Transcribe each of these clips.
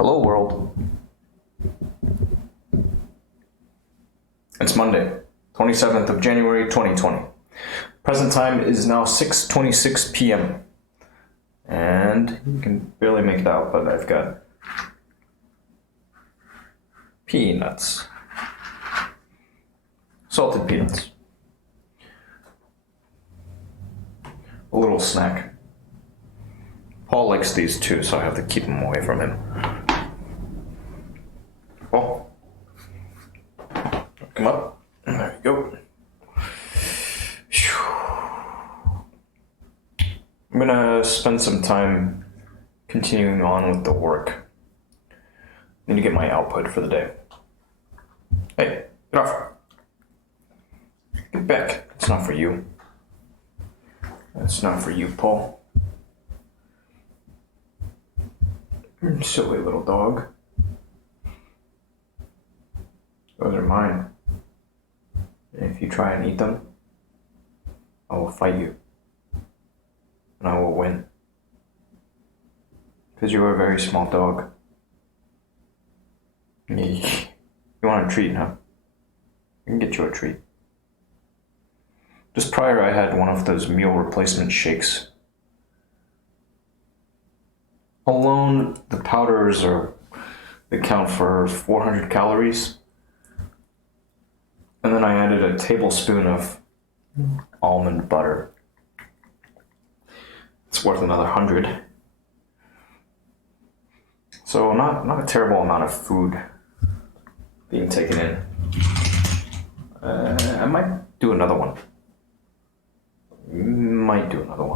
Hello world. It's Monday, 27th of January 2020. Present time is now 6:26 p.m. And you can barely make it out, but I've got peanuts. Salted peanuts. A little snack. Paul likes these too, so I have to keep them away from him. Oh. Come up. There you go. I'm gonna spend some time continuing on with the work. I need to get my output for the day. Hey, get off. Get back. It's not for you. That's not for you, Paul. Silly little dog. Those are mine. And if you try and eat them, I will fight you. And I will win. Because you are a very small dog. You want a treat, huh? I can get you a treat. Just prior, I had one of those meal replacement shakes. Alone, the powders they count for 400 calories. And then I added a tablespoon of almond butter. It's worth another 100. So not a terrible amount of food being taken in. I might do another one.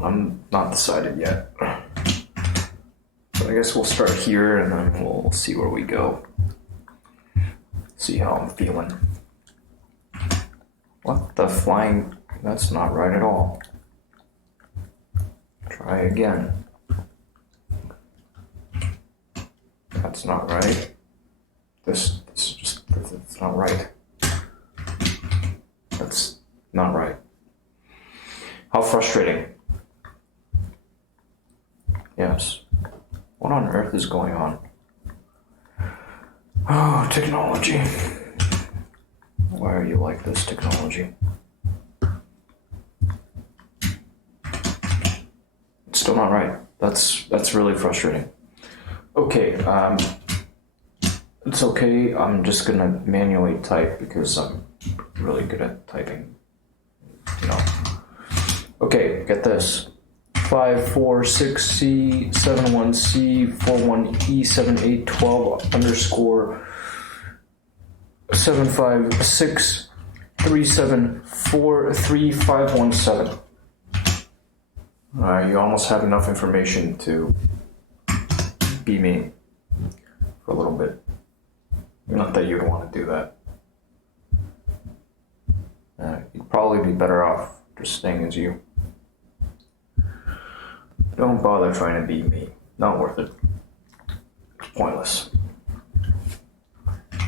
I'm not decided yet. But I guess we'll start here and then we'll see where we go. See how I'm feeling. What the flying? That's not right at all. Try again. That's not right. This is just, it's not right. That's not right. How frustrating. Yes. What on earth is going on? Oh, technology. Why are you like this, technology? It's still not right. That's really frustrating. Okay, it's okay. I'm just gonna manually type because I'm really good at typing. You know. Okay, get this. 546C 71C 41E 7812 underscore 756 374 3517. You almost have enough information to be me for a little bit. Not that you'd want to do that. You'd probably be better off just staying as you. Don't bother trying to be me. Not worth it. It's pointless.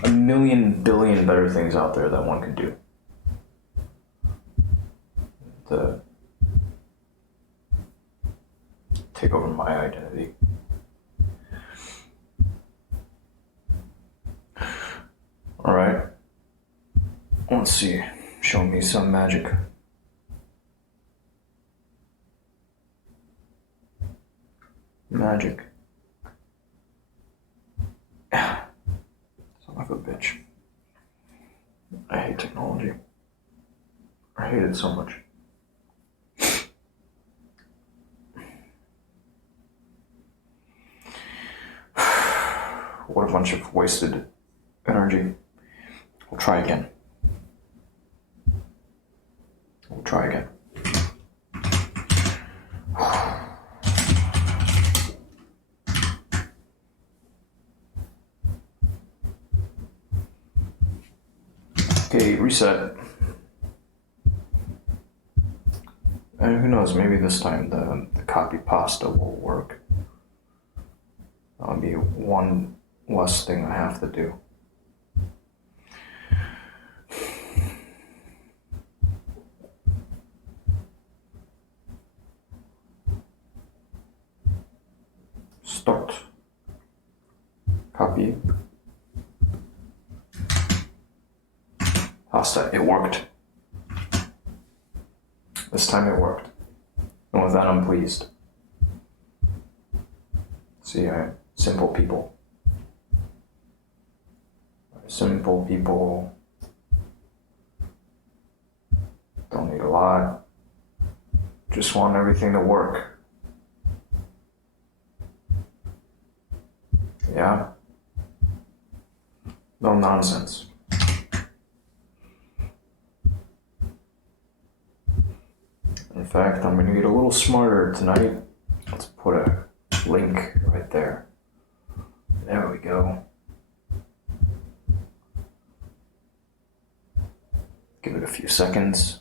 A million billion better things out there that one can do. To take over my identity. Alright. Let's see. Show me some magic. Magic. Son of a bitch. I hate technology. I hate it so much. What a bunch of wasted energy. We'll try again. We'll try again. Okay, reset. And who knows, maybe this time the copy pasta will work. That'll be one less thing I have to do. Start. Copy. Pasta. It worked. This time it worked. And with that, I'm pleased. See, simple people. Simple people don't need a lot. Just want everything to work. Yeah? No nonsense. In fact, I'm going to get a little smarter tonight. Let's put a link right there. There we go. Give it a few seconds.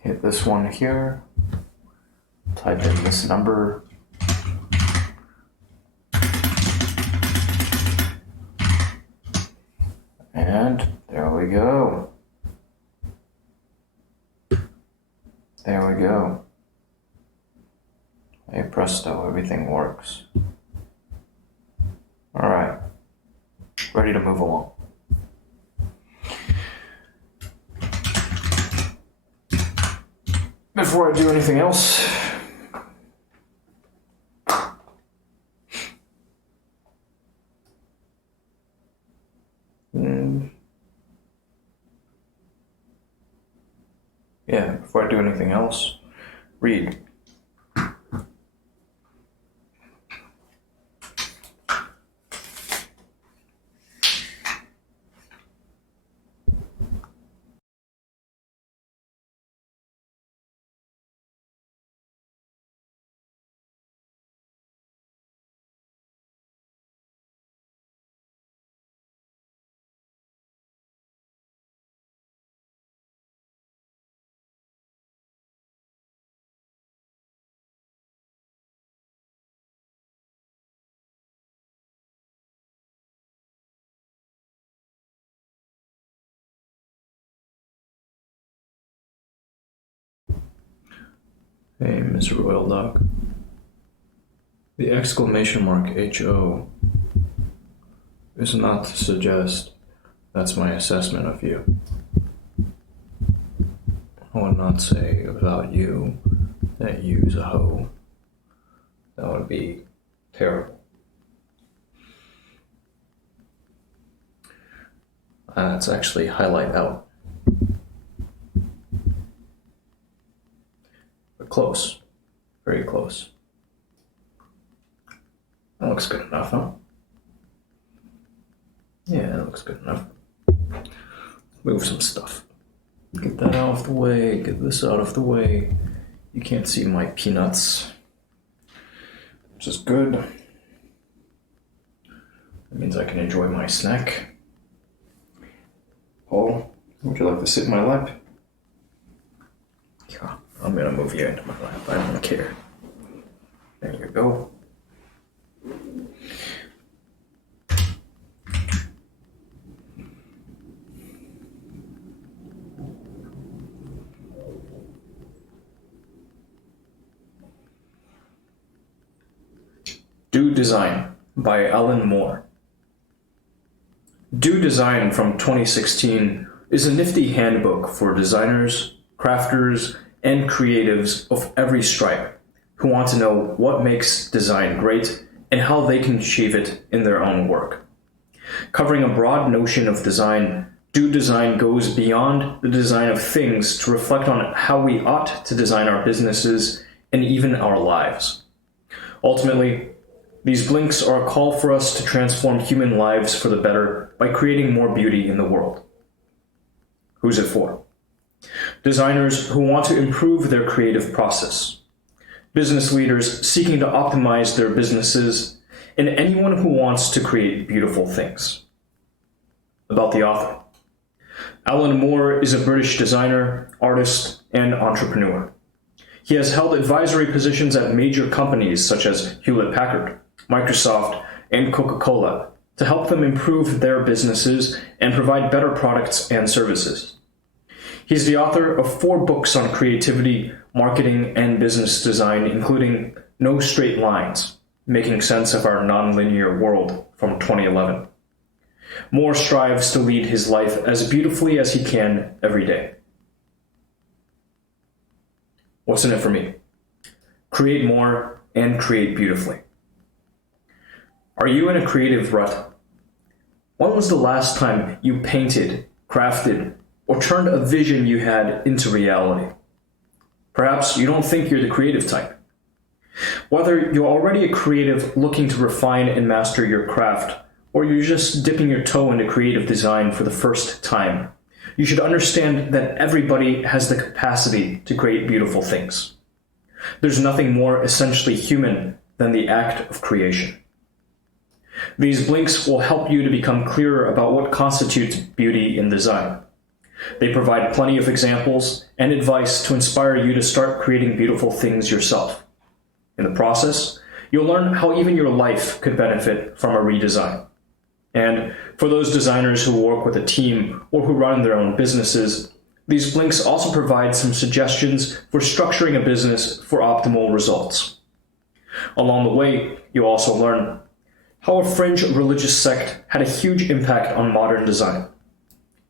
Hit this one here. Type in this number. And there we go. There we go. Hey presto, everything works. All right, ready to move along. Before I do anything else, before I do anything else, read. Hey, Mr. Royal Dog. The exclamation mark HO is not to suggest that's my assessment of you. I would not say about you that you's a hoe. That would be terrible. That's actually highlight out. But close. Very close. That looks good enough, huh? Yeah, that looks good enough. Move some stuff. Get that out of the way, get this out of the way. You can't see my peanuts, which is good. That means I can enjoy my snack. Paul, would you like to sit in my lap? Yeah, I'm gonna move you into my lap, I don't care. There you go. Do Design by Alan Moore. Do Design from 2016 is a nifty handbook for designers, crafters, and creatives of every stripe who want to know what makes design great and how they can achieve it in their own work. Covering a broad notion of design, Do Design goes beyond the design of things to reflect on how we ought to design our businesses and even our lives. Ultimately, these blinks are a call for us to transform human lives for the better by creating more beauty in the world. Who's it for? Designers who want to improve their creative process, business leaders seeking to optimize their businesses, and anyone who wants to create beautiful things. About the author. Alan Moore is a British designer, artist, and entrepreneur. He has held advisory positions at major companies such as Hewlett-Packard, Microsoft, and Coca-Cola, to help them improve their businesses and provide better products and services. He's the author of 4 books on creativity, marketing, and business design, including No Straight Lines, Making Sense of Our Nonlinear World from 2011. Moore strives to lead his life as beautifully as he can every day. What's in it for me? Create more and create beautifully. Are you in a creative rut? When was the last time you painted, crafted, or turned a vision you had into reality? Perhaps you don't think you're the creative type. Whether you're already a creative looking to refine and master your craft, or you're just dipping your toe into creative design for the first time, you should understand that everybody has the capacity to create beautiful things. There's nothing more essentially human than the act of creation. These blinks will help you to become clearer about what constitutes beauty in design. They provide plenty of examples and advice to inspire you to start creating beautiful things yourself. In the process, you'll learn how even your life could benefit from a redesign. And for those designers who work with a team or who run their own businesses, these blinks also provide some suggestions for structuring a business for optimal results. Along the way, you'll also learn how a fringe religious sect had a huge impact on modern design,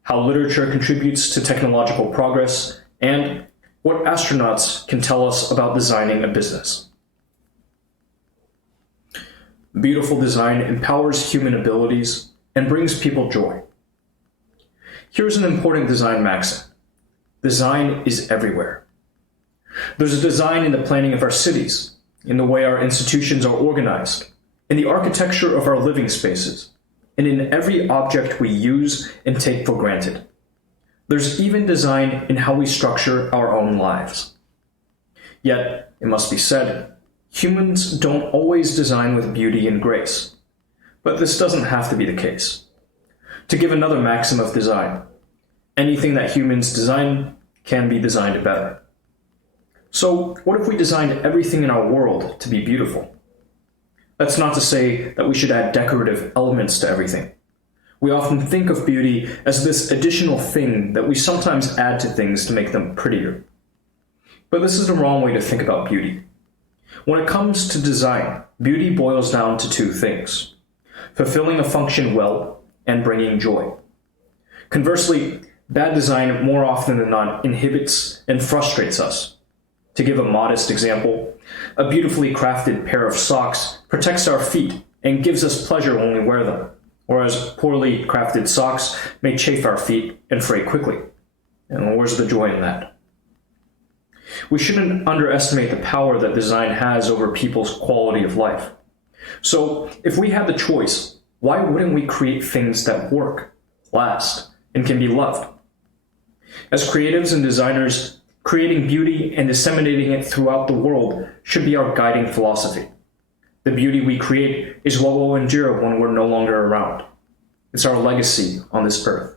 how literature contributes to technological progress, and what astronauts can tell us about designing a business. Beautiful design empowers human abilities and brings people joy. Here's an important design maxim. Design is everywhere. There's a design in the planning of our cities, in the way our institutions are organized, in the architecture of our living spaces, and in every object we use and take for granted. There's even design in how we structure our own lives. Yet, it must be said, humans don't always design with beauty and grace. But this doesn't have to be the case. To give another maxim of design, anything that humans design can be designed better. So, what if we designed everything in our world to be beautiful? That's not to say that we should add decorative elements to everything. We often think of beauty as this additional thing that we sometimes add to things to make them prettier. But this is the wrong way to think about beauty. When it comes to design, beauty boils down to 2 things: fulfilling a function well and bringing joy. Conversely, bad design more often than not inhibits and frustrates us. To give a modest example, a beautifully crafted pair of socks protects our feet and gives us pleasure when we wear them, whereas poorly crafted socks may chafe our feet and fray quickly. And where's the joy in that? We shouldn't underestimate the power that design has over people's quality of life. So, if we had the choice, why wouldn't we create things that work, last, and can be loved? As creatives and designers, creating beauty and disseminating it throughout the world should be our guiding philosophy. The beauty we create is what will endure when we're no longer around. It's our legacy on this earth.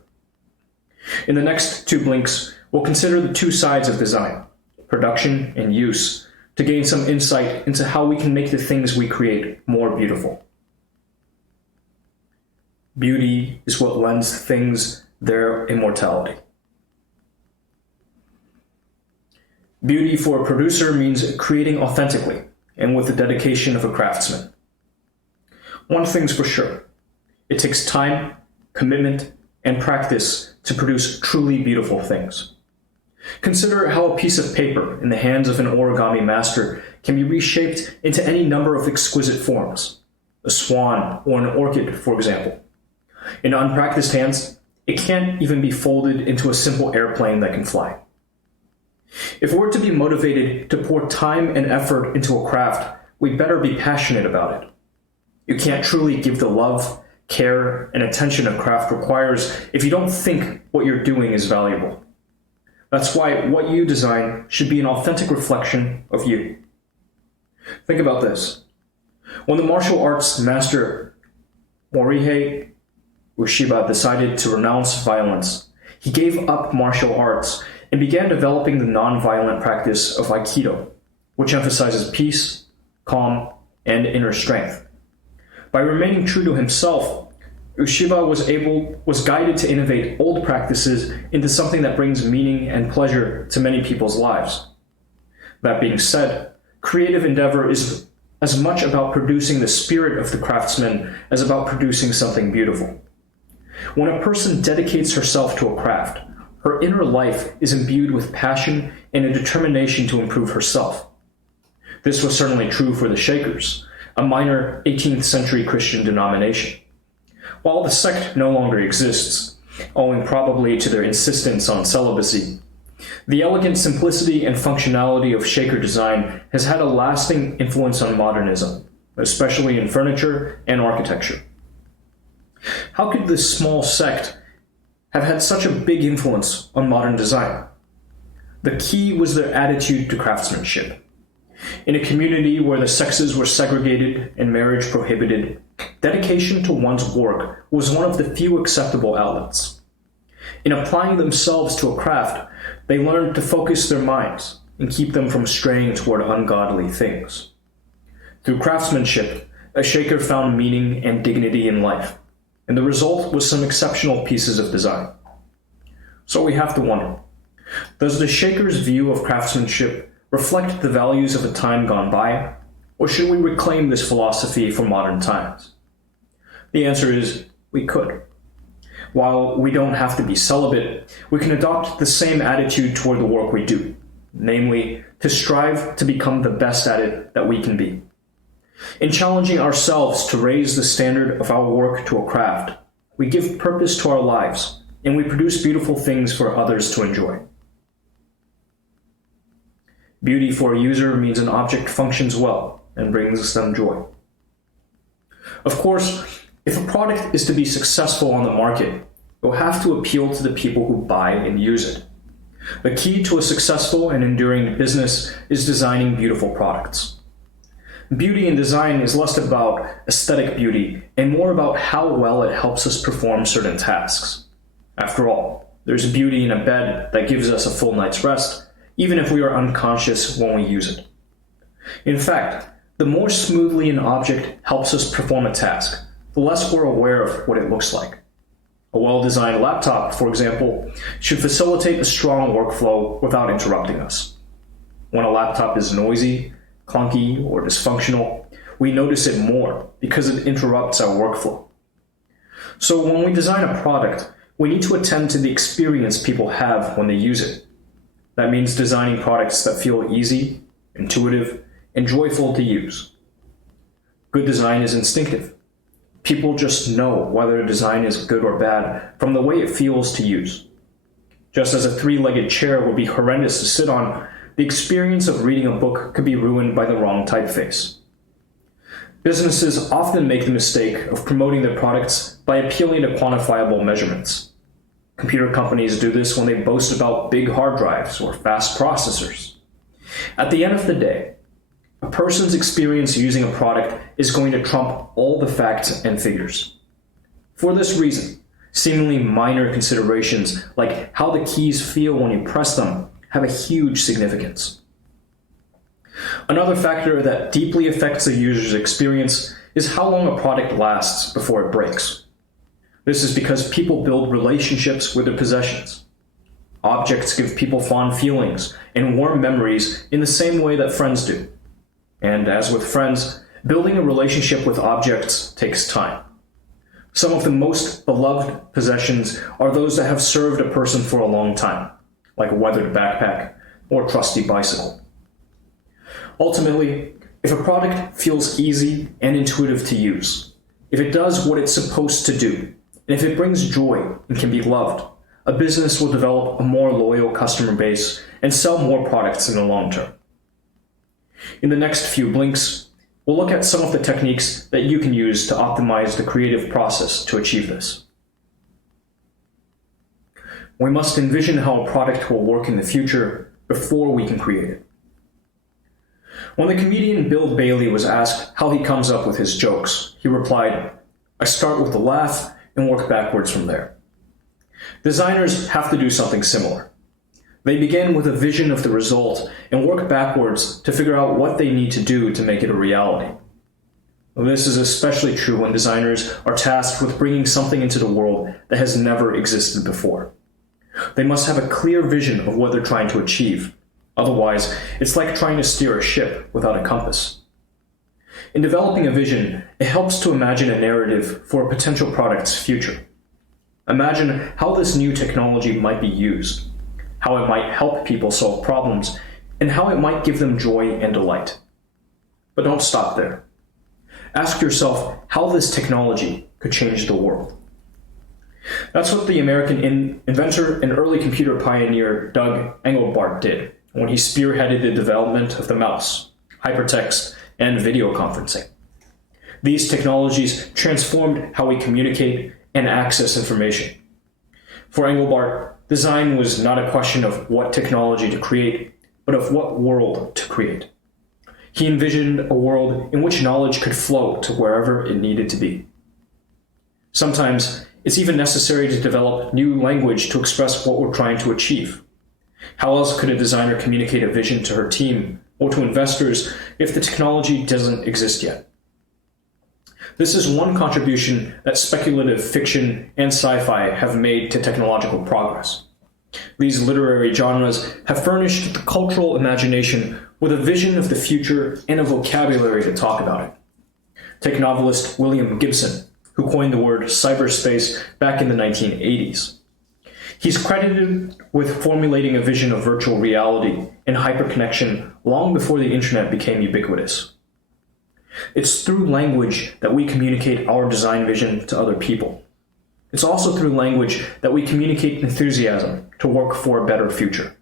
In the next 2 blinks, we'll consider the 2 sides of design, production and use, to gain some insight into how we can make the things we create more beautiful. Beauty is what lends things their immortality. Beauty for a producer means creating authentically and with the dedication of a craftsman. One thing's for sure: it takes time, commitment, and practice to produce truly beautiful things. Consider how a piece of paper in the hands of an origami master can be reshaped into any number of exquisite forms, a swan or an orchid, for example. In unpracticed hands, it can't even be folded into a simple airplane that can fly. If we're to be motivated to pour time and effort into a craft, we better be passionate about it. You can't truly give the love, care, and attention a craft requires if you don't think what you're doing is valuable. That's why what you design should be an authentic reflection of you. Think about this. When the martial arts master Morihei Ueshiba decided to renounce violence, he gave up martial arts and began developing the non-violent practice of Aikido, which emphasizes peace, calm, and inner strength. By remaining true to himself, Ushiba was guided to innovate old practices into something that brings meaning and pleasure to many people's lives. That being said, creative endeavor is as much about producing the spirit of the craftsman as about producing something beautiful. When a person dedicates herself to a craft, her inner life is imbued with passion and a determination to improve herself. This was certainly true for the Shakers, a minor 18th century Christian denomination. While the sect no longer exists, owing probably to their insistence on celibacy, the elegant simplicity and functionality of Shaker design has had a lasting influence on modernism, especially in furniture and architecture. How could this small sect have had such a big influence on modern design? The key was their attitude to craftsmanship. In a community where the sexes were segregated and marriage prohibited, dedication to one's work was one of the few acceptable outlets. In applying themselves to a craft, they learned to focus their minds and keep them from straying toward ungodly things. Through craftsmanship, a Shaker found meaning and dignity in life, and the result was some exceptional pieces of design. So we have to wonder, does the Shaker's view of craftsmanship reflect the values of a time gone by, or should we reclaim this philosophy for modern times? The answer is, we could. While we don't have to be celibate, we can adopt the same attitude toward the work we do, namely, to strive to become the best at it that we can be. In challenging ourselves to raise the standard of our work to a craft, we give purpose to our lives, and we produce beautiful things for others to enjoy. Beauty for a user means an object functions well and brings them joy. Of course, if a product is to be successful on the market, it will have to appeal to the people who buy and use it. The key to a successful and enduring business is designing beautiful products. Beauty in design is less about aesthetic beauty and more about how well it helps us perform certain tasks. After all, there's beauty in a bed that gives us a full night's rest, even if we are unconscious when we use it. In fact, the more smoothly an object helps us perform a task, the less we're aware of what it looks like. A well-designed laptop, for example, should facilitate a strong workflow without interrupting us. When a laptop is noisy, clunky, or dysfunctional, we notice it more because it interrupts our workflow. So when we design a product, we need to attend to the experience people have when they use it. That means designing products that feel easy, intuitive, and joyful to use. Good design is instinctive. People just know whether a design is good or bad from the way it feels to use. Just as a three-legged chair would be horrendous to sit on, the experience of reading a book could be ruined by the wrong typeface. Businesses often make the mistake of promoting their products by appealing to quantifiable measurements. Computer companies do this when they boast about big hard drives or fast processors. At the end of the day, a person's experience using a product is going to trump all the facts and figures. For this reason, seemingly minor considerations like how the keys feel when you press them have a huge significance. Another factor that deeply affects the user's experience is how long a product lasts before it breaks. This is because people build relationships with their possessions. Objects give people fond feelings and warm memories in the same way that friends do. And as with friends, building a relationship with objects takes time. Some of the most beloved possessions are those that have served a person for a long time, like a weathered backpack or a trusty bicycle. Ultimately, if a product feels easy and intuitive to use, if it does what it's supposed to do, and if it brings joy and can be loved, a business will develop a more loyal customer base and sell more products in the long term. In the next few blinks, we'll look at some of the techniques that you can use to optimize the creative process to achieve this. We must envision how a product will work in the future before we can create it. When the comedian Bill Bailey was asked how he comes up with his jokes, he replied, "I start with a laugh and work backwards from there." Designers have to do something similar. They begin with a vision of the result and work backwards to figure out what they need to do to make it a reality. This is especially true when designers are tasked with bringing something into the world that has never existed before. They must have a clear vision of what they're trying to achieve. Otherwise, it's like trying to steer a ship without a compass. In developing a vision, it helps to imagine a narrative for a potential product's future. Imagine how this new technology might be used, how it might help people solve problems, and how it might give them joy and delight. But don't stop there. Ask yourself how this technology could change the world. That's what the American inventor and early computer pioneer Doug Engelbart did when he spearheaded the development of the mouse, hypertext, and video conferencing. These technologies transformed how we communicate and access information. For Engelbart, design was not a question of what technology to create, but of what world to create. He envisioned a world in which knowledge could flow to wherever it needed to be. Sometimes, it's even necessary to develop new language to express what we're trying to achieve. How else could a designer communicate a vision to her team or to investors if the technology doesn't exist yet? This is one contribution that speculative fiction and sci-fi have made to technological progress. These literary genres have furnished the cultural imagination with a vision of the future and a vocabulary to talk about it. Take novelist William Gibson, who coined the word cyberspace back in the 1980s. He's credited with formulating a vision of virtual reality and hyperconnection long before the internet became ubiquitous. It's through language that we communicate our design vision to other people. It's also through language that we communicate enthusiasm to work for a better future.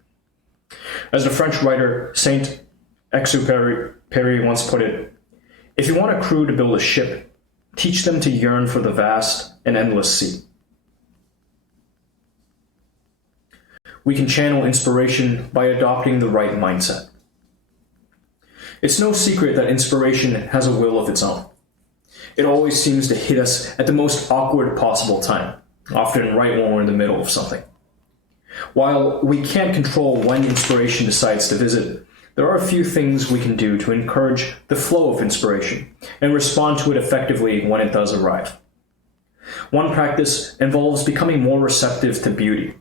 As the French writer Saint-Exupéry once put it, if you want a crew to build a ship, teach them to yearn for the vast and endless sea. We can channel inspiration by adopting the right mindset. It's no secret that inspiration has a will of its own. It always seems to hit us at the most awkward possible time, often right when we're in the middle of something. While we can't control when inspiration decides to visit, there are a few things we can do to encourage the flow of inspiration and respond to it effectively when it does arrive. One practice involves becoming more receptive to beauty.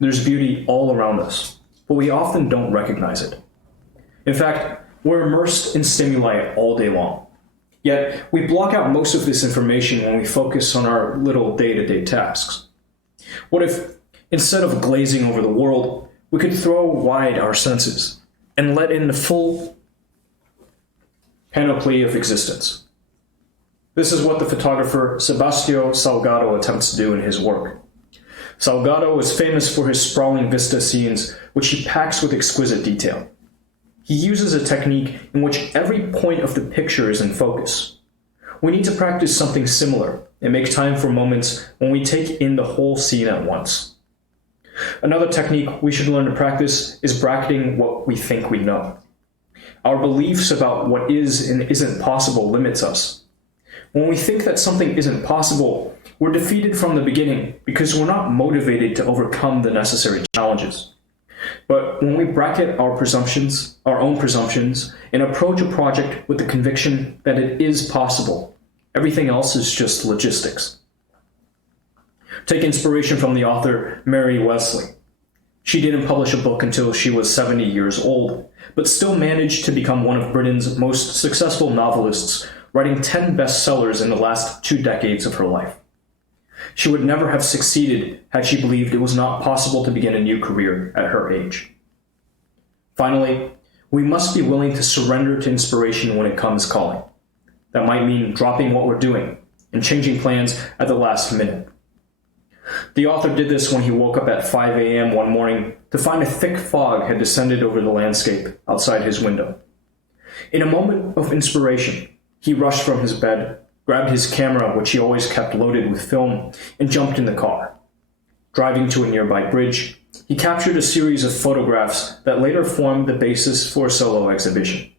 There's beauty all around us, but we often don't recognize it. In fact, we're immersed in stimuli all day long. Yet, we block out most of this information when we focus on our little day-to-day tasks. What if, instead of glazing over the world, we could throw wide our senses and let in the full panoply of existence? This is what the photographer Sebastião Salgado attempts to do in his work. Salgado is famous for his sprawling vista scenes, which he packs with exquisite detail. He uses a technique in which every point of the picture is in focus. We need to practice something similar and make time for moments when we take in the whole scene at once. Another technique we should learn to practice is bracketing what we think we know. Our beliefs about what is and isn't possible limits us. When we think that something isn't possible, we're defeated from the beginning because we're not motivated to overcome the necessary challenges. But when we bracket our own presumptions, and approach a project with the conviction that it is possible, everything else is just logistics. Take inspiration from the author Mary Wesley. She didn't publish a book until she was 70 years old, but still managed to become one of Britain's most successful novelists, writing 10 bestsellers in the last 2 decades of her life. She would never have succeeded had she believed it was not possible to begin a new career at her age. Finally, we must be willing to surrender to inspiration when it comes calling. That might mean dropping what we're doing and changing plans at the last minute. The author did this when he woke up at 5 a.m. one morning to find a thick fog had descended over the landscape outside his window. In a moment of inspiration, he rushed from his bed, grabbed his camera, which he always kept loaded with film, and jumped in the car. Driving to a nearby bridge, he captured a series of photographs that later formed the basis for a solo exhibition.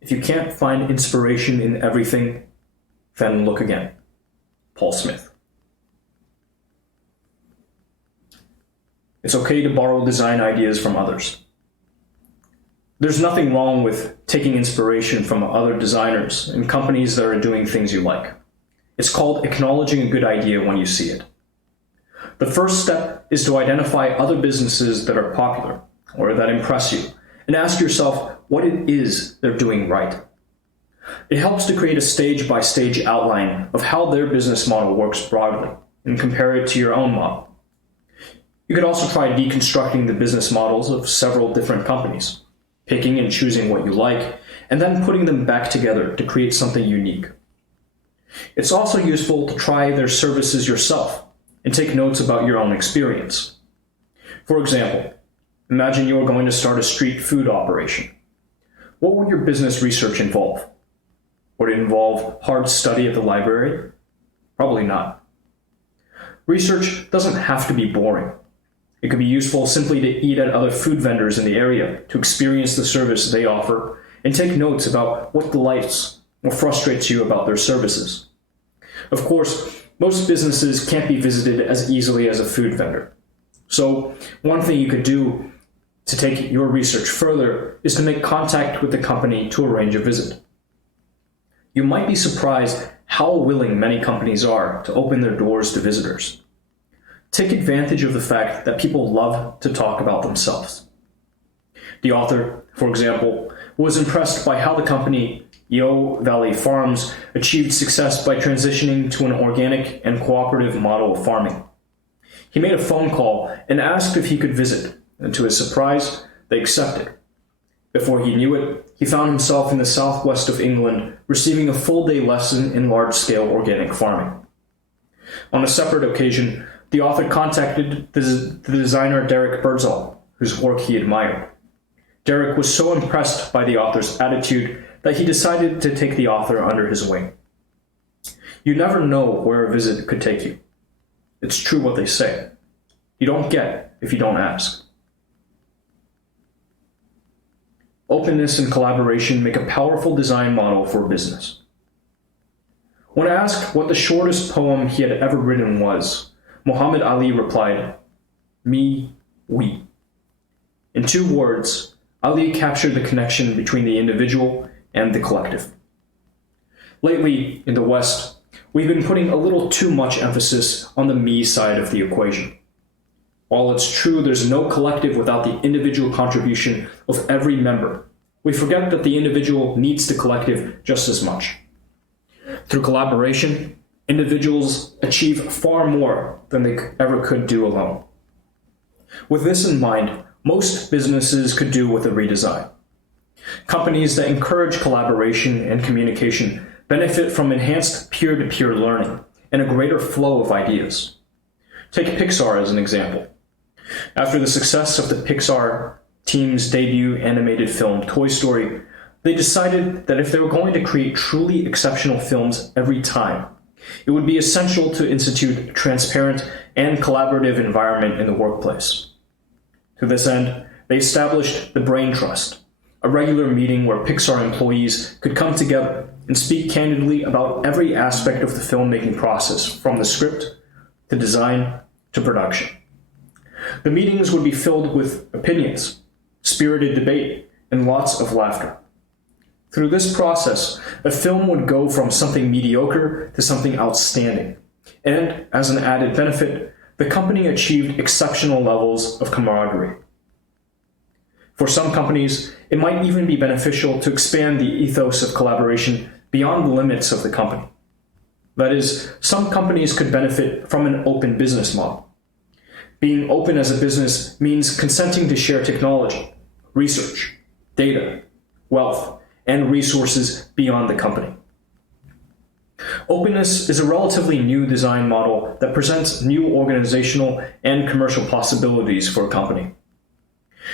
If you can't find inspiration in everything, then look again. Paul Smith. It's okay to borrow design ideas from others. There's nothing wrong with taking inspiration from other designers and companies that are doing things you like. It's called acknowledging a good idea when you see it. The first step is to identify other businesses that are popular or that impress you and ask yourself what it is they're doing right. It helps to create a stage-by-stage outline of how their business model works broadly and compare it to your own model. You could also try deconstructing the business models of several different companies, picking and choosing what you like, and then putting them back together to create something unique. It's also useful to try their services yourself and take notes about your own experience. For example, imagine you are going to start a street food operation. What would your business research involve? Would it involve hard study at the library? Probably not. Research doesn't have to be boring. It could be useful simply to eat at other food vendors in the area, to experience the service they offer, and take notes about what delights or frustrates you about their services. Of course, most businesses can't be visited as easily as a food vendor. So, one thing you could do to take your research further is to make contact with the company to arrange a visit. You might be surprised how willing many companies are to open their doors to visitors. Take advantage of the fact that people love to talk about themselves. The author, for example, was impressed by how the company Yo Valley Farms achieved success by transitioning to an organic and cooperative model of farming. He made a phone call and asked if he could visit, and to his surprise, they accepted. Before he knew it, he found himself in the southwest of England receiving a full-day lesson in large-scale organic farming. On a separate occasion, the author contacted the designer Derek Birdsall, whose work he admired. Derek was so impressed by the author's attitude that he decided to take the author under his wing. You never know where a visit could take you. It's true what they say. You don't get if you don't ask. Openness and collaboration make a powerful design model for a business. When asked what the shortest poem he had ever written was, Muhammad Ali replied, "Me, we." In 2 words, Ali captured the connection between the individual and the collective. Lately, in the West, we've been putting a little too much emphasis on the me side of the equation. While it's true there's no collective without the individual contribution of every member, we forget that the individual needs the collective just as much. Through collaboration, individuals achieve far more than they ever could do alone. With this in mind, most businesses could do with a redesign. Companies that encourage collaboration and communication benefit from enhanced peer-to-peer learning and a greater flow of ideas. Take Pixar as an example. After the success of the Pixar team's debut animated film Toy Story, they decided that if they were going to create truly exceptional films every time, it would be essential to institute a transparent and collaborative environment in the workplace. To this end, they established the Brain Trust, a regular meeting where Pixar employees could come together and speak candidly about every aspect of the filmmaking process, from the script to design to production. The meetings would be filled with opinions, spirited debate, and lots of laughter. Through this process, a film would go from something mediocre to something outstanding, and, as an added benefit, the company achieved exceptional levels of camaraderie. For some companies, it might even be beneficial to expand the ethos of collaboration beyond the limits of the company. That is, some companies could benefit from an open business model. Being open as a business means consenting to share technology, research, data, wealth, and resources beyond the company. Openness is a relatively new design model that presents new organizational and commercial possibilities for a company.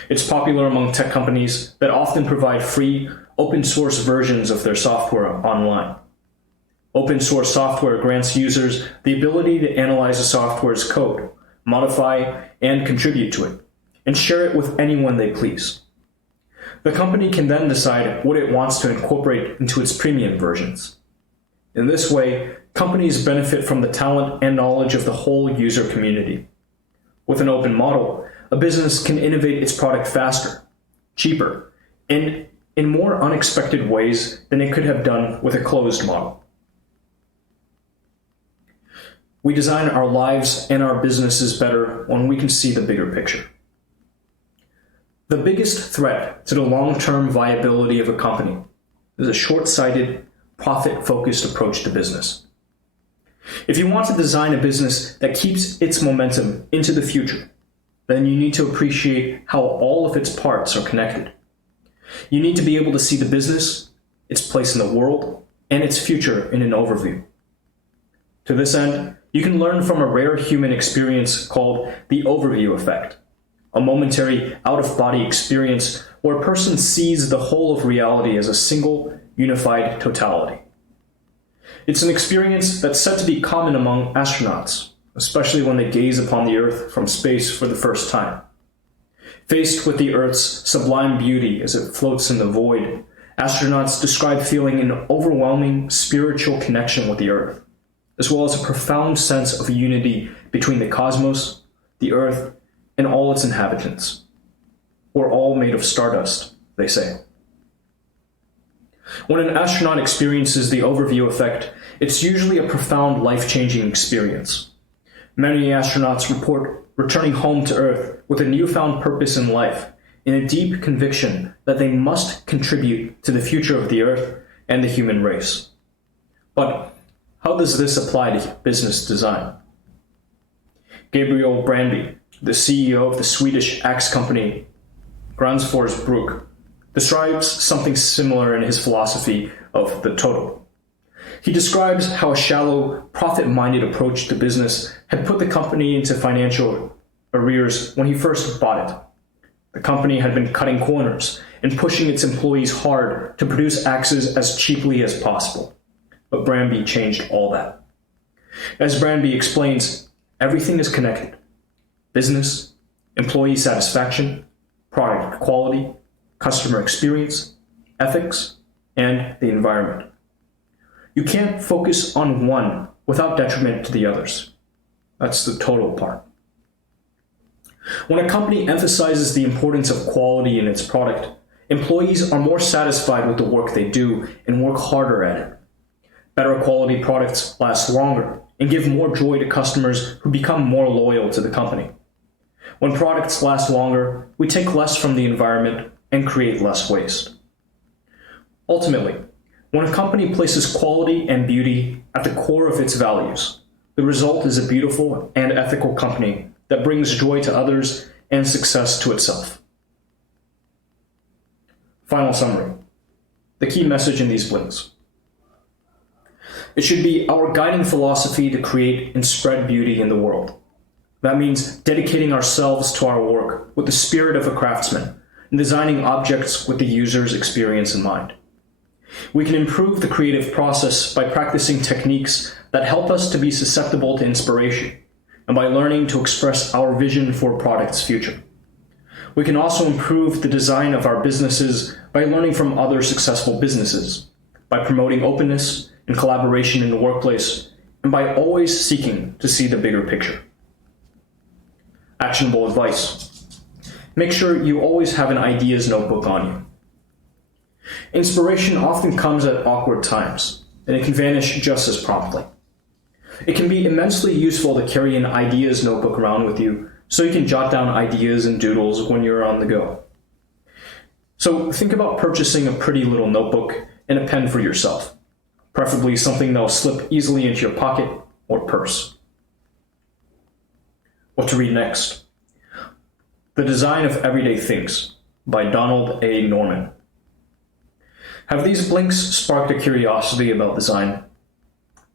It's popular among tech companies that often provide free, open-source versions of their software online. Open-source software grants users the ability to analyze a software's code, modify and contribute to it, and share it with anyone they please. The company can then decide what it wants to incorporate into its premium versions. In this way, companies benefit from the talent and knowledge of the whole user community. With an open model, a business can innovate its product faster, cheaper, in more unexpected ways than it could have done with a closed model. We design our lives and our businesses better when we can see the bigger picture. The biggest threat to the long-term viability of a company is a short-sighted, profit-focused approach to business. If you want to design a business that keeps its momentum into the future, then you need to appreciate how all of its parts are connected. You need to be able to see the business, its place in the world, and its future in an overview. To this end, you can learn from a rare human experience called the overview effect, a momentary out-of-body experience where a person sees the whole of reality as a single, unified totality. It's an experience that's said to be common among astronauts, especially when they gaze upon the Earth from space for the first time. Faced with the Earth's sublime beauty as it floats in the void, astronauts describe feeling an overwhelming spiritual connection with the Earth, as well as a profound sense of unity between the cosmos, the Earth, and all its inhabitants. We're all made of stardust, they say. When an astronaut experiences the overview effect, it's usually a profound, life-changing experience. Many astronauts report returning home to Earth with a newfound purpose in life, in a deep conviction that they must contribute to the future of the Earth and the human race. But how does this apply to business design? Gabriel Brandby, the CEO of the Swedish axe company Gransforsbruk, describes something similar in his philosophy of the total. He describes how a shallow, profit-minded approach to business had put the company into financial arrears when he first bought it. The company had been cutting corners and pushing its employees hard to produce axes as cheaply as possible. But Brandby changed all that. As Brandby explains, everything is connected. Business, employee satisfaction, product quality, customer experience, ethics, and the environment. You can't focus on one without detriment to the others. That's the total part. When a company emphasizes the importance of quality in its product, employees are more satisfied with the work they do and work harder at it. Better quality products last longer and give more joy to customers who become more loyal to the company. When products last longer, we take less from the environment and create less waste. Ultimately, when a company places quality and beauty at the core of its values, the result is a beautiful and ethical company that brings joy to others and success to itself. Final summary. The key message in these blinks. It should be our guiding philosophy to create and spread beauty in the world. That means dedicating ourselves to our work with the spirit of a craftsman and designing objects with the user's experience in mind. We can improve the creative process by practicing techniques that help us to be susceptible to inspiration and by learning to express our vision for a product's future. We can also improve the design of our businesses by learning from other successful businesses, by promoting openness and collaboration in the workplace, and by always seeking to see the bigger picture. Actionable advice. Make sure you always have an ideas notebook on you. Inspiration often comes at awkward times, and it can vanish just as promptly. It can be immensely useful to carry an ideas notebook around with you so you can jot down ideas and doodles when you're on the go. So think about purchasing a pretty little notebook and a pen for yourself, preferably something that will slip easily into your pocket or purse. What to read next? The Design of Everyday Things by Donald A. Norman. Have these blinks sparked a curiosity about design?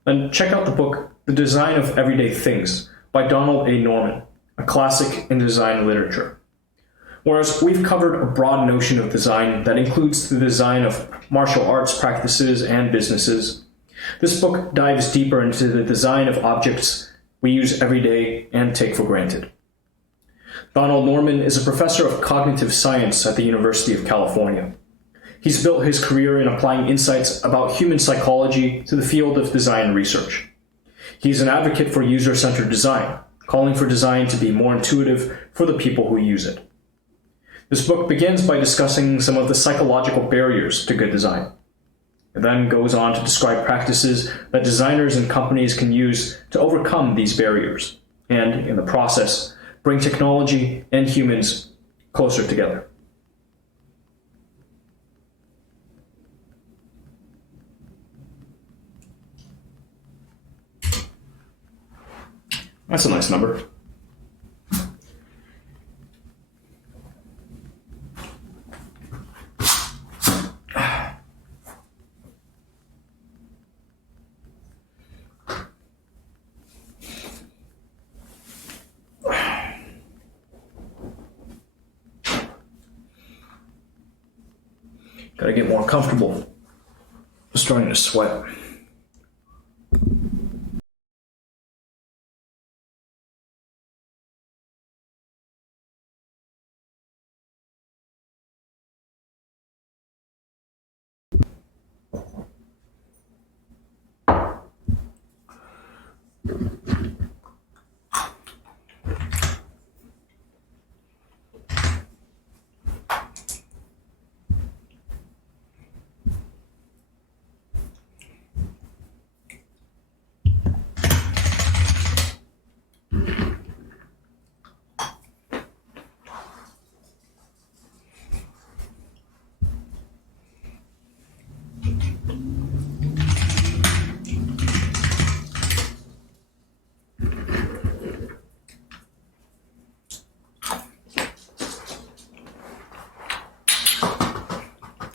Then check out the book The Design of Everyday Things by Donald A. Norman, a classic in design literature. Whereas we've covered a broad notion of design that includes the design of martial arts practices and businesses, this book dives deeper into the design of objects we use every day and take for granted. Donald Norman is a professor of cognitive science at the University of California. He's built his career in applying insights about human psychology to the field of design research. He's an advocate for user-centered design, calling for design to be more intuitive for the people who use it. This book begins by discussing some of the psychological barriers to good design. It then goes on to describe practices that designers and companies can use to overcome these barriers and, in the process, bring technology and humans closer together. That's a nice number. Gotta get more comfortable. I'm starting to sweat.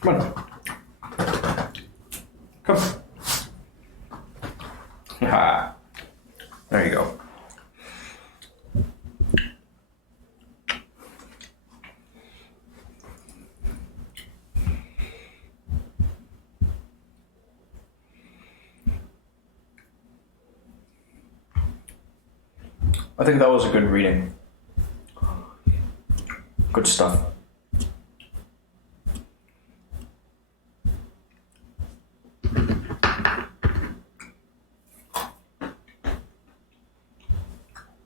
Come on. Come. Ah. There you go. I think that was a good reading. Good stuff.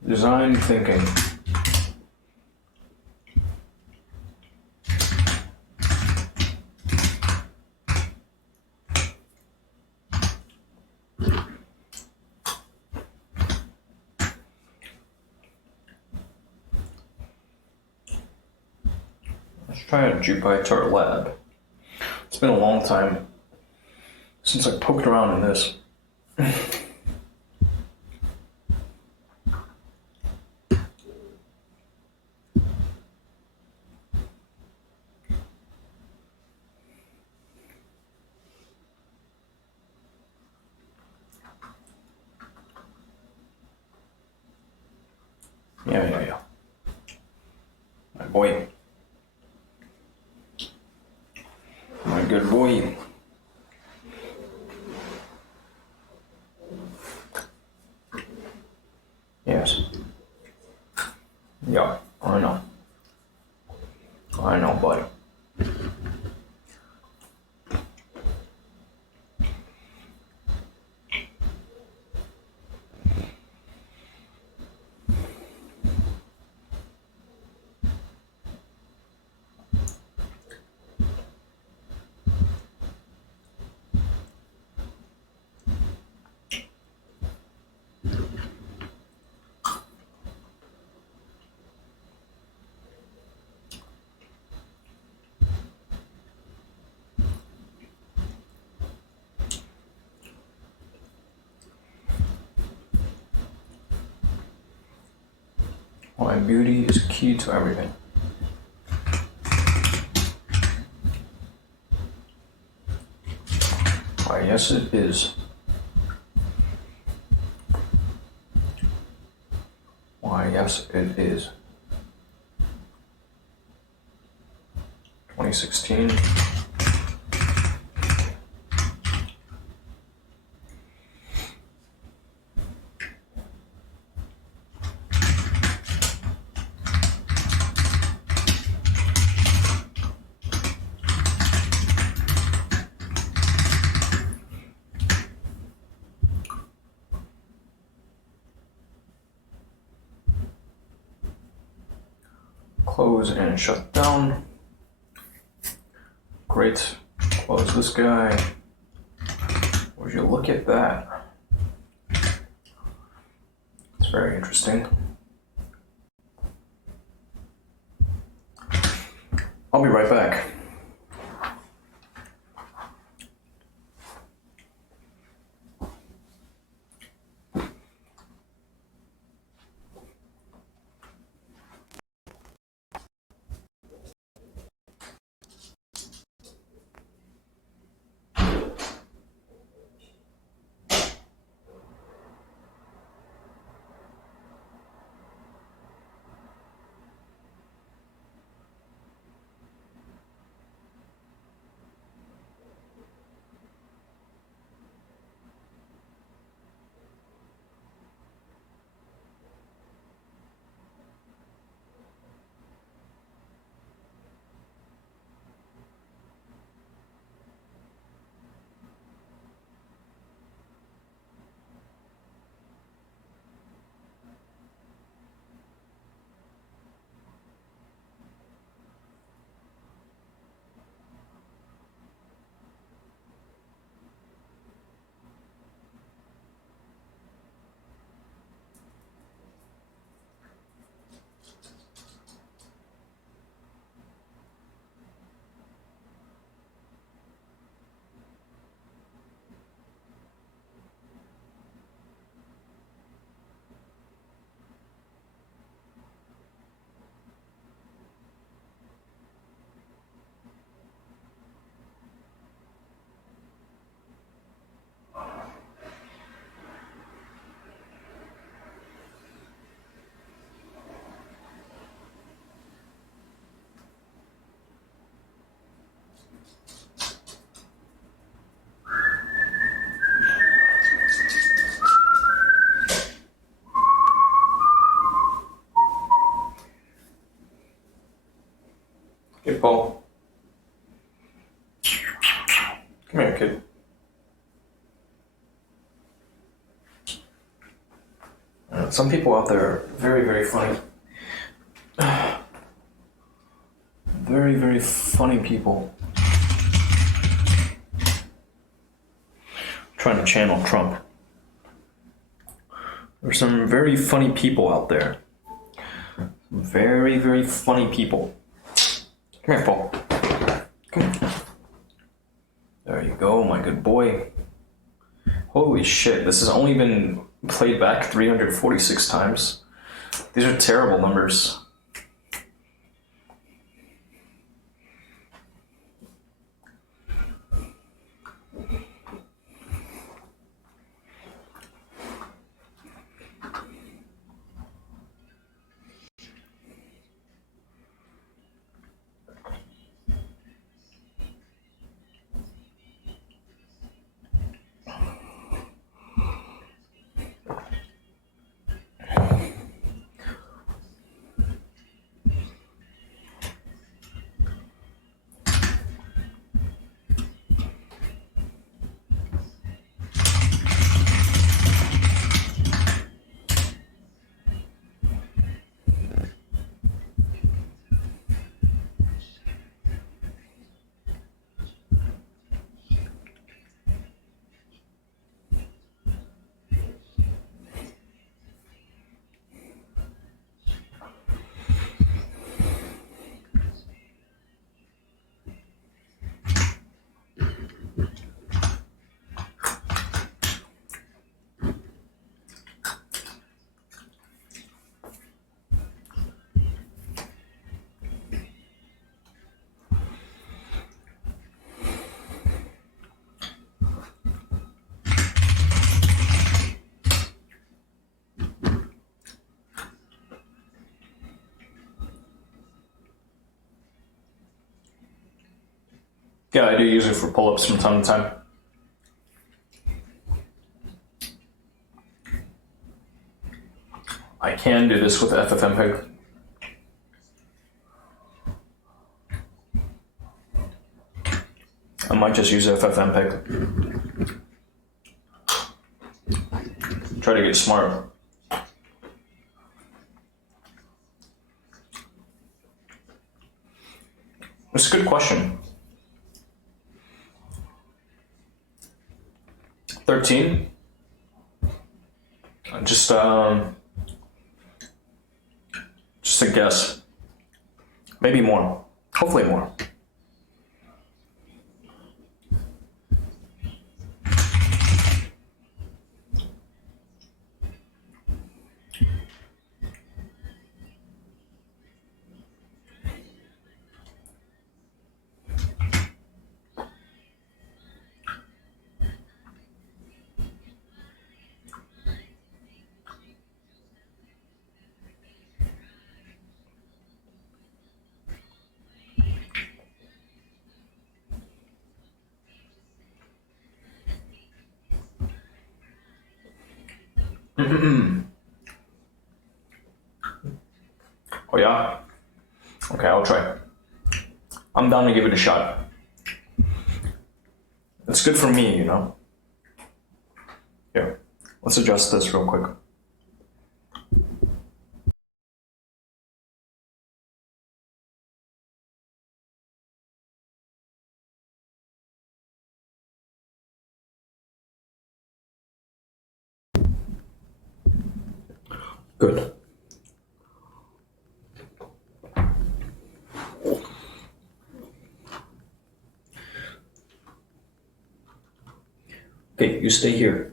Design thinking. Let's try a Jupyter Lab. It's been a long time since I poked around in this. Yeah. My boy. My good boy. Yes. Yeah, I know. I know, buddy. Why beauty is key to everything. Why, yes, it is. Why, yes, it is. 2016. Close and shut down. Great. Close this guy. Would you look at that? It's very interesting. I'll be right back. Hey, Paul. Come here, kid. Some people out there are very, very funny. Very, very funny people. Trying to channel Trump. There's some very funny people out there. Very, very funny people. Come here, Paul. Come here. There you go, my good boy. Holy shit, this has only been played back 346 times. These are terrible numbers. Yeah, I do use it for pull-ups from time to time. I can do this with FFmpeg. I might just use FFmpeg. Try to get smart. It's a good question. 13. Just a guess. Maybe more. Hopefully more. Oh yeah? Okay, I'll try. I'm down to give it a shot. It's good for me, you know? Here, let's adjust this real quick. Good. Okay, you stay here.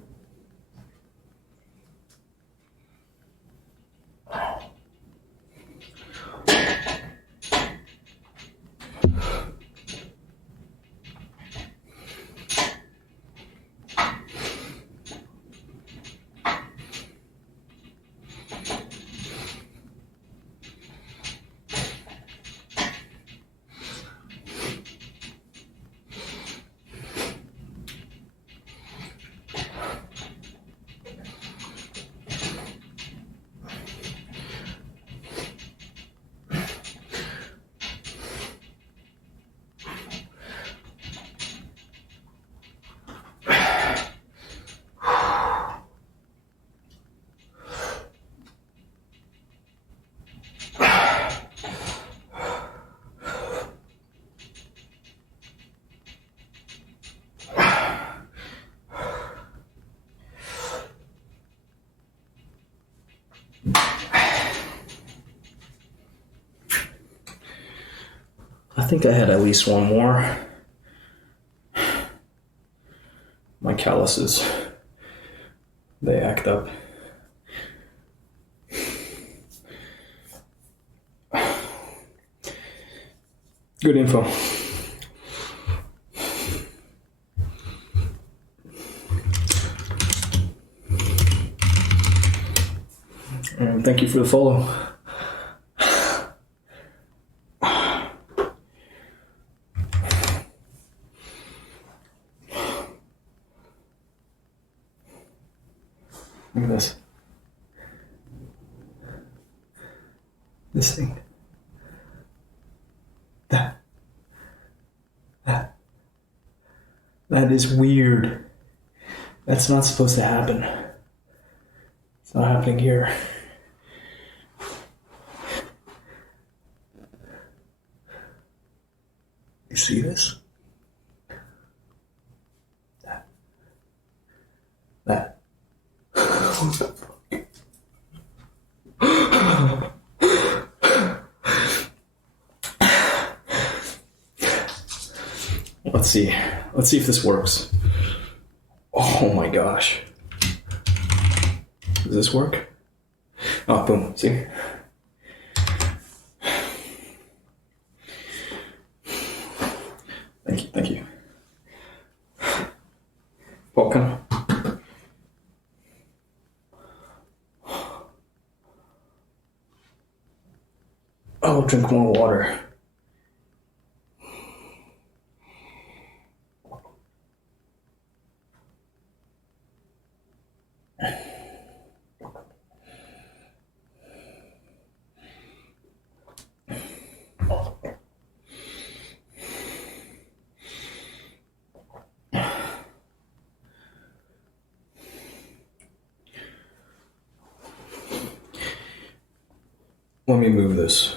I think I had at least one more. My calluses, they act up. Good info. And thank you for the follow. Look at this. This thing. That is weird. That's not supposed to happen. It's not happening here. You see this? That. What the fuck? Let's see. Let's see if this works. Oh my gosh. Does this work? Oh, boom. See? Thank you. Thank you. Welcome. Oh, drink more water. Let me move this.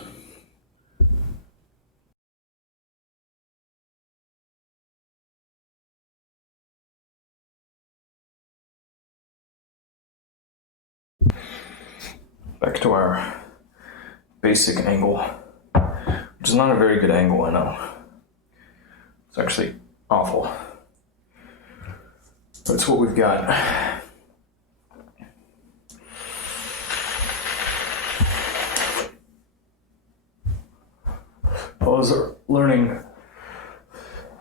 Back to our basic angle, which is not a very good angle, I know. It's actually awful. But it's what we've got. I was learning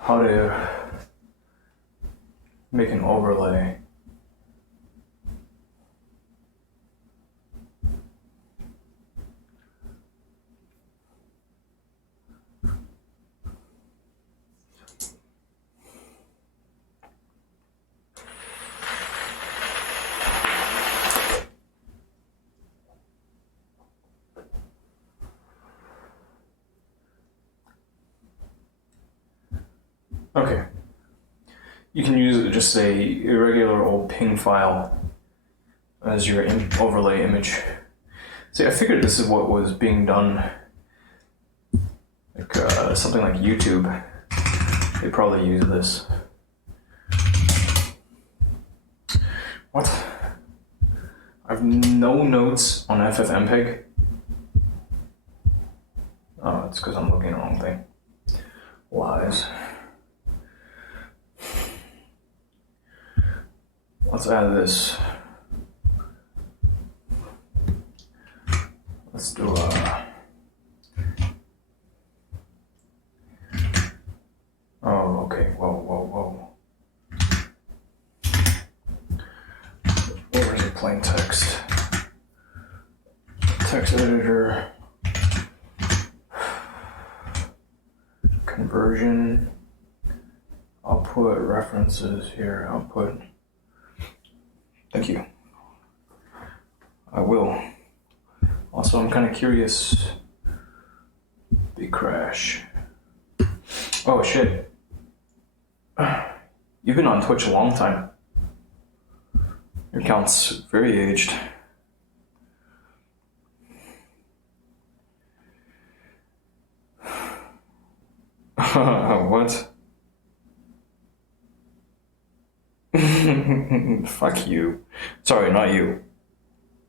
how to make an overlay. Okay. You can use just a irregular old ping file as your overlay image. See, I figured this is what was being done, like something like YouTube. They probably use this. What? I have no notes on FFmpeg. Oh, it's because I'm looking at the wrong thing. Lies. Let's add this. Let's do a... Oh, okay. Whoa. Where's the plain text? Text editor. Conversion. Output references here. Output. Thank you. I will. Also, I'm kind of curious. Big crash. Oh shit. You've been on Twitch a long time. Your account's very aged. What? Fuck you. Sorry, not you.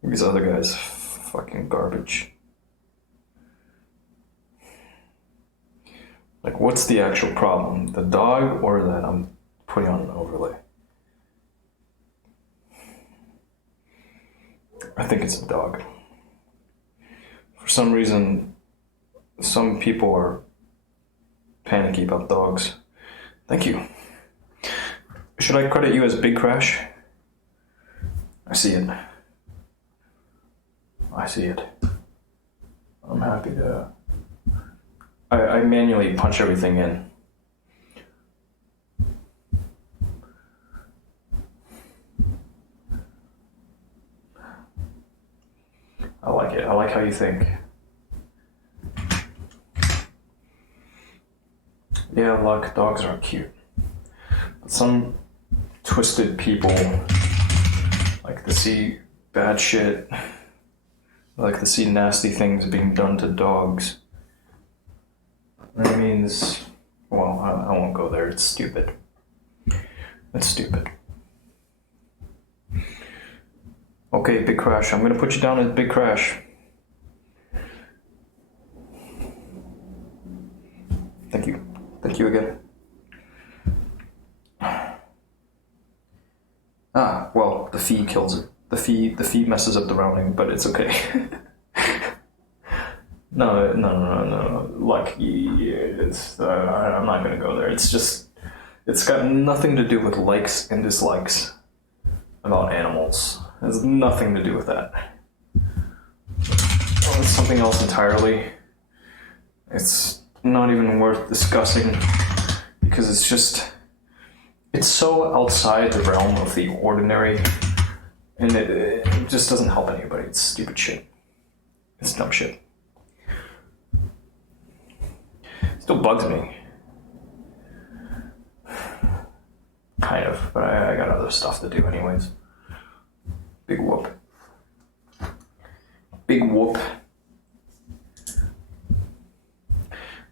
These other guys. Fucking garbage. Like, what's the actual problem? The dog or that I'm putting on an overlay? I think it's a dog. For some reason, some people are panicky about dogs. Thank you. Should I credit you as Big Crash? I see it. I see it. I'm happy to... I manually punch everything in. I like it. I like how you think. Yeah, look, dogs are cute. But some twisted people like to see bad shit, like to see nasty things being done to dogs. That means, well, I won't go there. It's stupid. It's stupid. Okay, Big Crash. I'm gonna put you down as Big Crash. Thank you. Thank you again. Ah, well, the fee kills it. The fee messes up the rounding, but it's okay. No. Like, it's, I'm not gonna go there. It's just, it's got nothing to do with likes and dislikes about animals. It has nothing to do with that. Oh, it's something else entirely. It's not even worth discussing because it's just, it's so outside the realm of the ordinary, and it just doesn't help anybody. It's stupid shit. It's dumb shit. It still bugs me. Kind of, but I got other stuff to do anyways. Big whoop. Big whoop.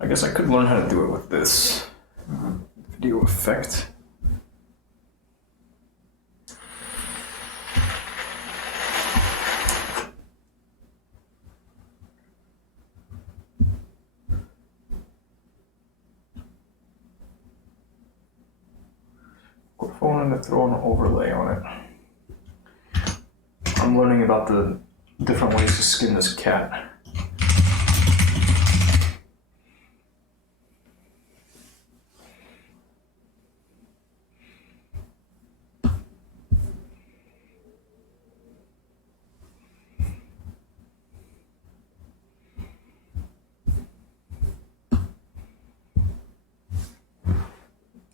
I guess I could learn how to do it with this video effect. to throw an overlay on it. I'm learning about the different ways to skin this cat.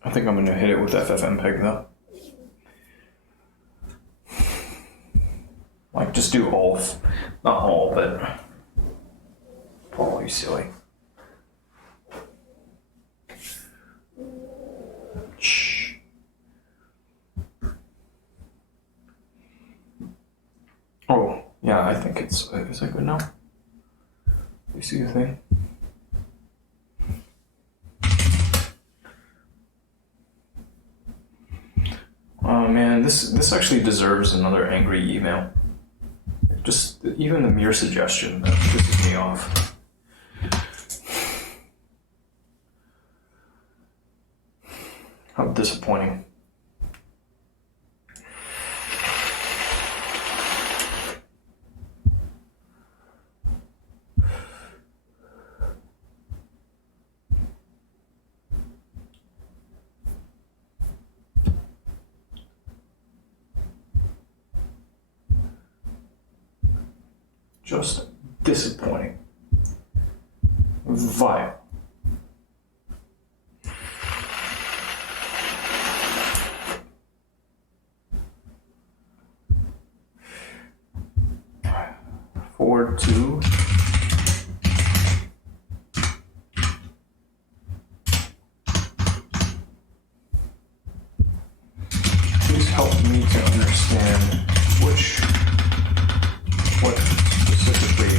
I think I'm going to hit it with FFmpeg though. Like, just do all, not all, but Paul, you silly. Shh. Oh, yeah, I think is it good now? You see the thing? Oh man, this actually deserves another angry email. Just even the mere suggestion that pisses me off. How disappointing. Just disappointing. Vile. Forward to please help me to understand what specifically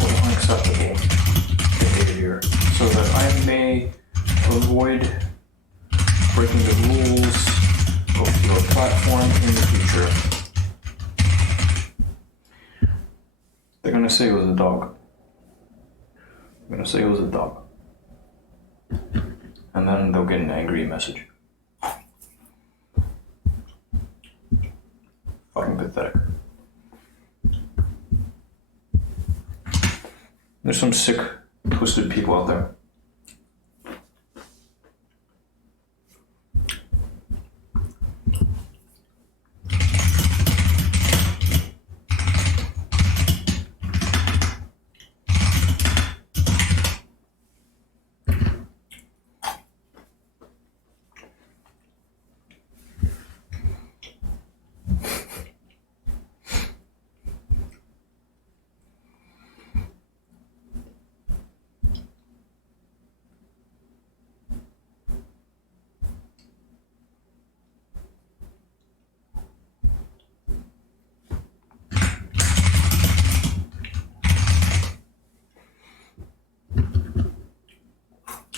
was unacceptable behavior so that I may avoid breaking the rules of your platform in the future. They're gonna say it was a dog. I'm gonna say it was a dog. And then they'll get an angry message. Fucking pathetic. There's some sick, twisted people out there.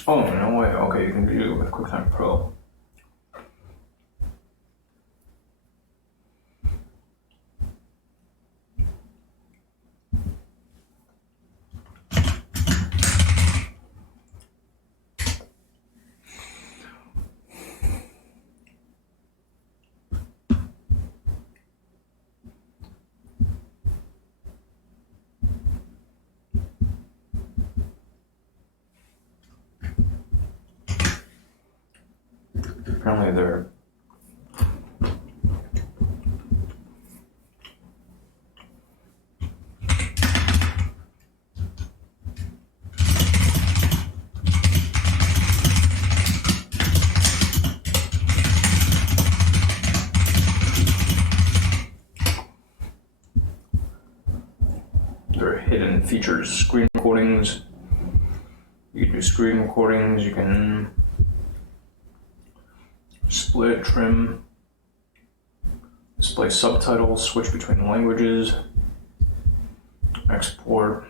Oh, no way. Okay, you can do it with QuickTime Pro. Apparently they're hidden features, screen recordings. You can do screen recordings, you can split, trim, display subtitles, switch between languages, export.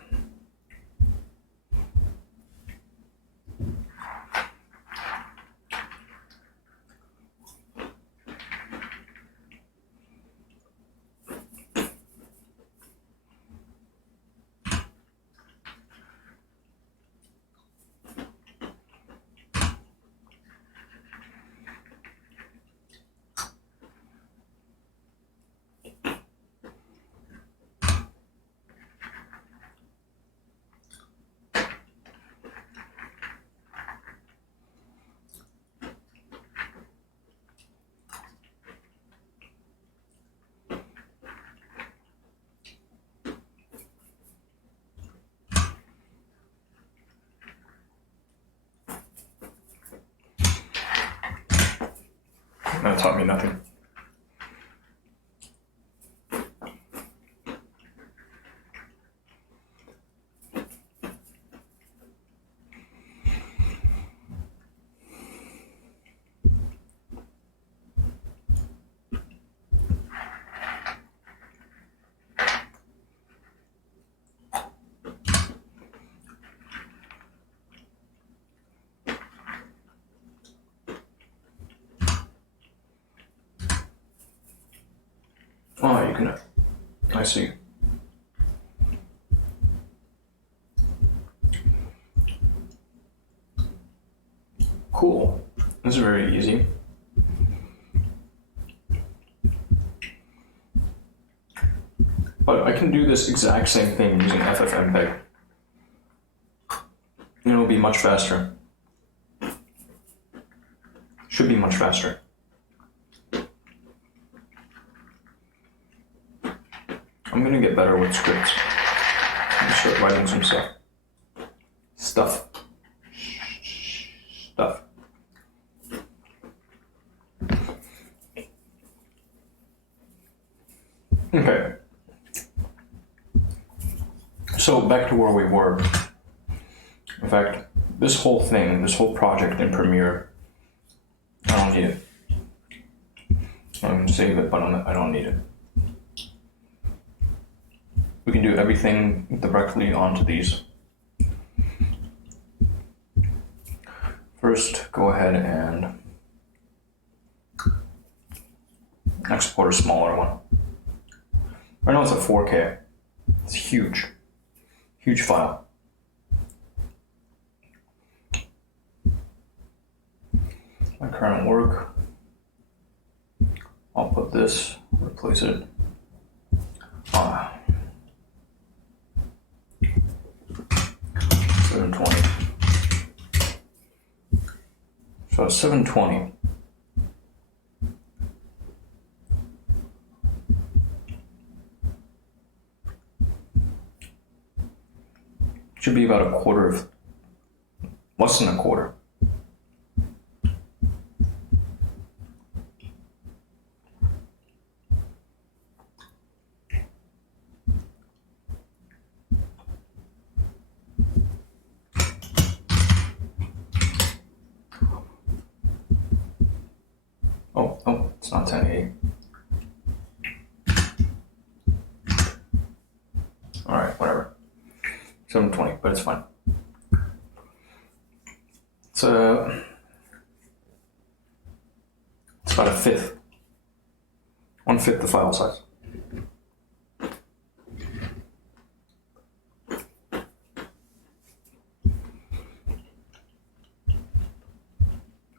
That taught me nothing. Oh, you can. I see. Cool. This is very easy. But I can do this exact same thing using FFmpeg. And it'll be much faster. Should be much faster. I'm gonna get better with scripts. I'm gonna start writing some stuff. Okay. So back to where we were. In fact, this whole thing, this whole project in Premiere, I don't need it. I'm gonna save it, but I don't need it. We can do everything directly onto these. First, go ahead and export a smaller one. Right now it's a 4K. It's huge. Huge file. My current work. I'll put this, replace it. 720. So 720. Should be about a quarter of, less than a quarter. Oh, it's not 1080. All right, whatever. 720, but it's fine. It's about a fifth. 1/5 the file size.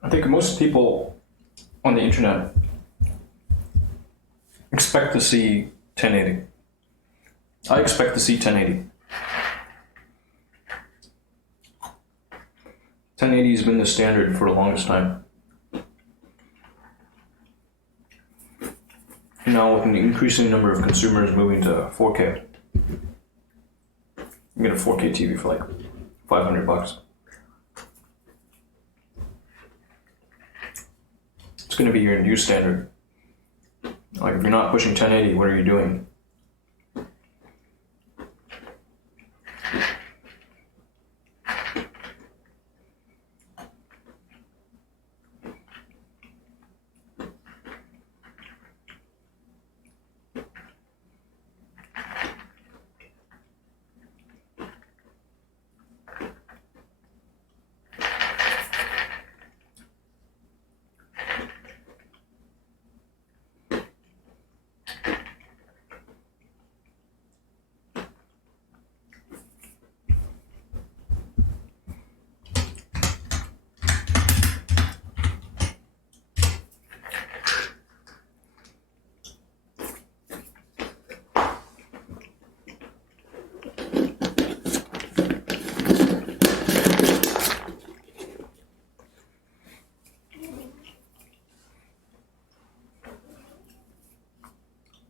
I think most people on the internet expect to see 1080. I expect to see 1080. 1080 has been the standard for the longest time. Now with an increasing number of consumers moving to 4K, you get a 4K TV for like $500. It's going to be your new standard. Like if you're not pushing 1080, what are you doing?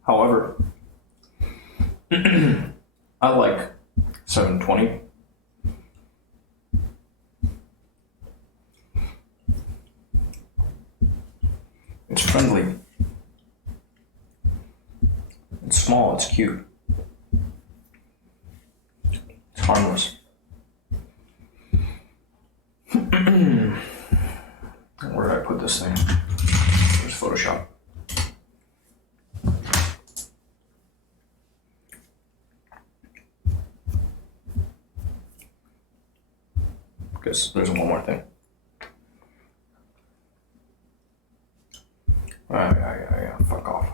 However, I like 720. It's friendly. It's small, it's cute. It's harmless. Where did I put this thing? Where's Photoshop? Because there's one more thing. Yeah, fuck off.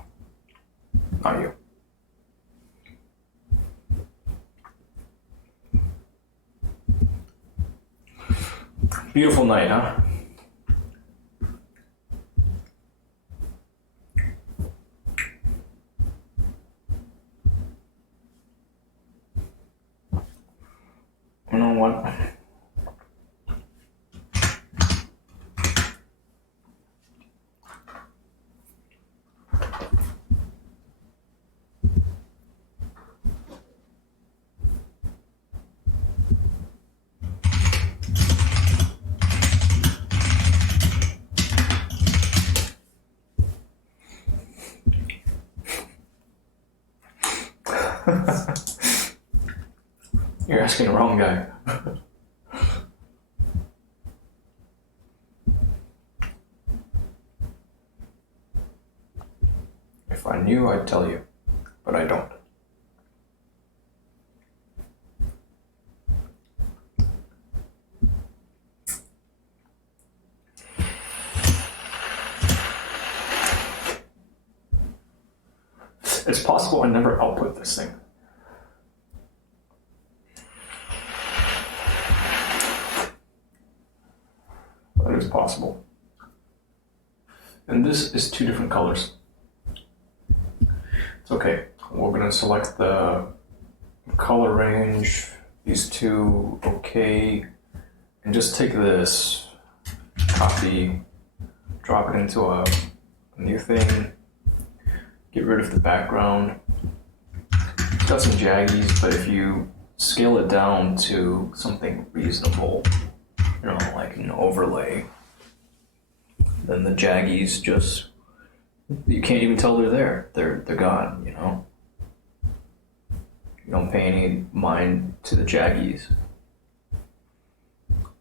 Not you. Beautiful night, huh? You know what? You're asking the wrong guy. If I knew, I'd tell you, but I don't. It's possible I never output this thing. That is possible. And this is 2 different colors. It's okay. We're going to select the color range, these 2, okay, and just take this, copy, drop it into a new thing, get rid of the background. It's got some jaggies, but if you scale it down to something reasonable, you know, like an overlay, then the jaggies just, you can't even tell they're there. They're gone, you know? You don't pay any mind to the jaggies.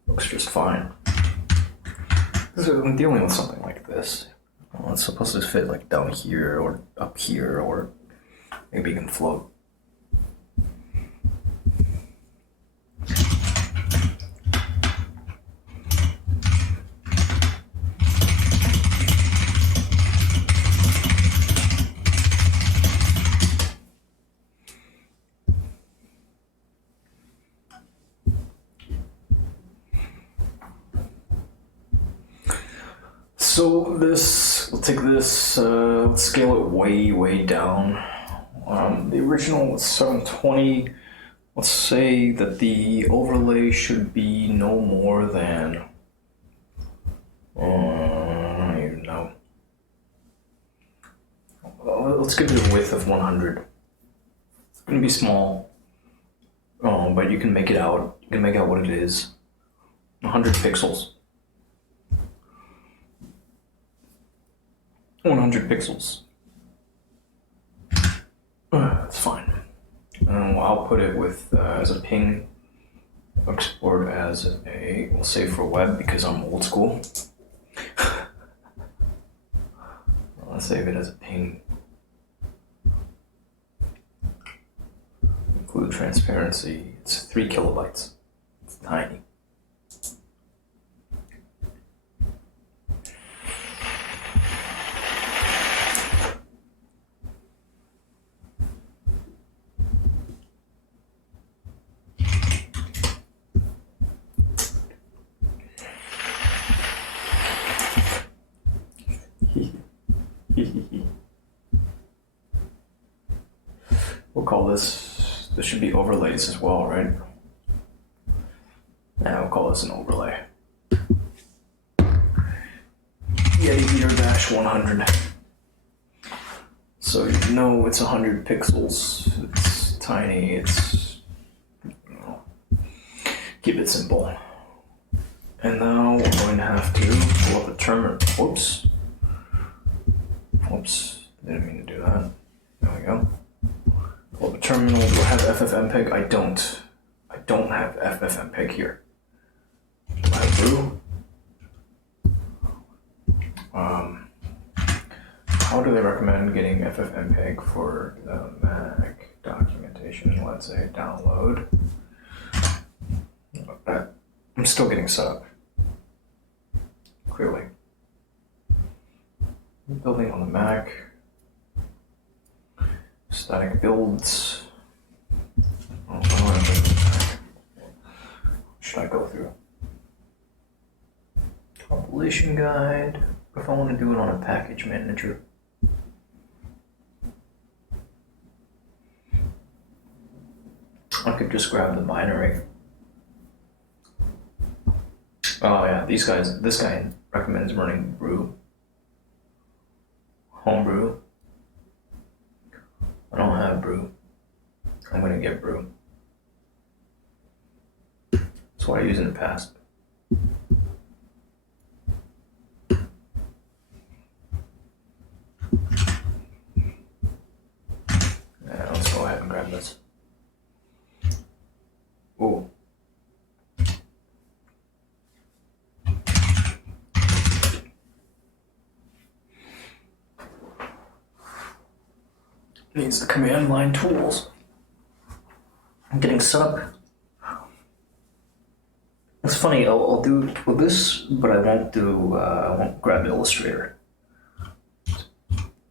Looks just fine. So I'm dealing with something like this. Well, it's supposed to fit like down here or up here, or maybe you can float. So this, we'll take this, let's scale it way down. The original was 720. Let's say that the overlay should be no more than, I don't even know. Let's give it a width of 100. It's gonna be small, but you can make it out. You can make out what it is. 100 pixels. 100 pixels. That's fine. And we'll output it with as a ping. Export as a, we'll save for web because I'm old school. Let's save it as a ping. Include transparency. It's 3 kilobytes. It's tiny. We'll call this should be overlays as well, right? Yeah, we'll call this an overlay. Yeti Meter Dash 100. So you know it's 100 pixels, it's tiny, it's, you know, keep it simple. And now we're going to have to pull up a terminal, whoops. Whoops, didn't mean to do that. There we go. Pull up a terminal. Do I have FFmpeg? I don't. I don't have FFmpeg here. Do I have brew? How do they recommend getting FFmpeg for the Mac documentation? Let's say download. I'm still getting set up. Clearly. Building on the Mac. Static builds. Oh, what should I go through? Compilation guide. If I want to do it on a package manager. I could just grab the binary. Oh yeah, this guy recommends running brew. Homebrew. I don't have brew. I'm gonna get brew. That's what I used in the past. Yeah, let's go ahead and grab this. Ooh. Needs the command line tools. I'm getting set up. It's funny, I'll do with this, but I won't grab Illustrator. It's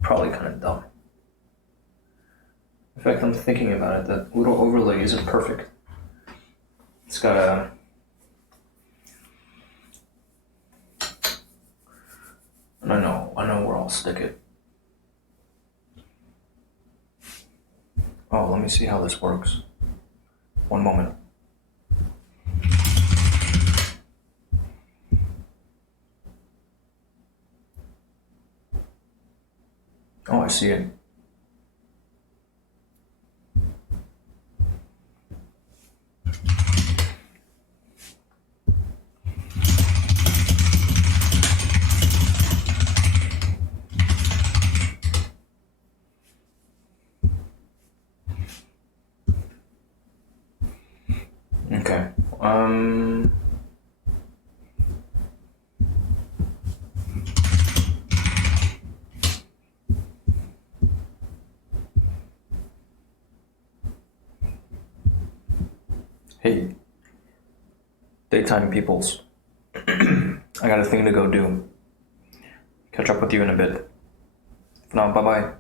probably kind of dumb. In fact, I'm thinking about it, that little overlay isn't perfect. It's got a... And I know where I'll stick it. Oh, let me see how this works. One moment. Oh, I see it. Okay. Hey, daytime peoples. I got a thing to go do. Catch up with you in a bit. If not, bye-bye.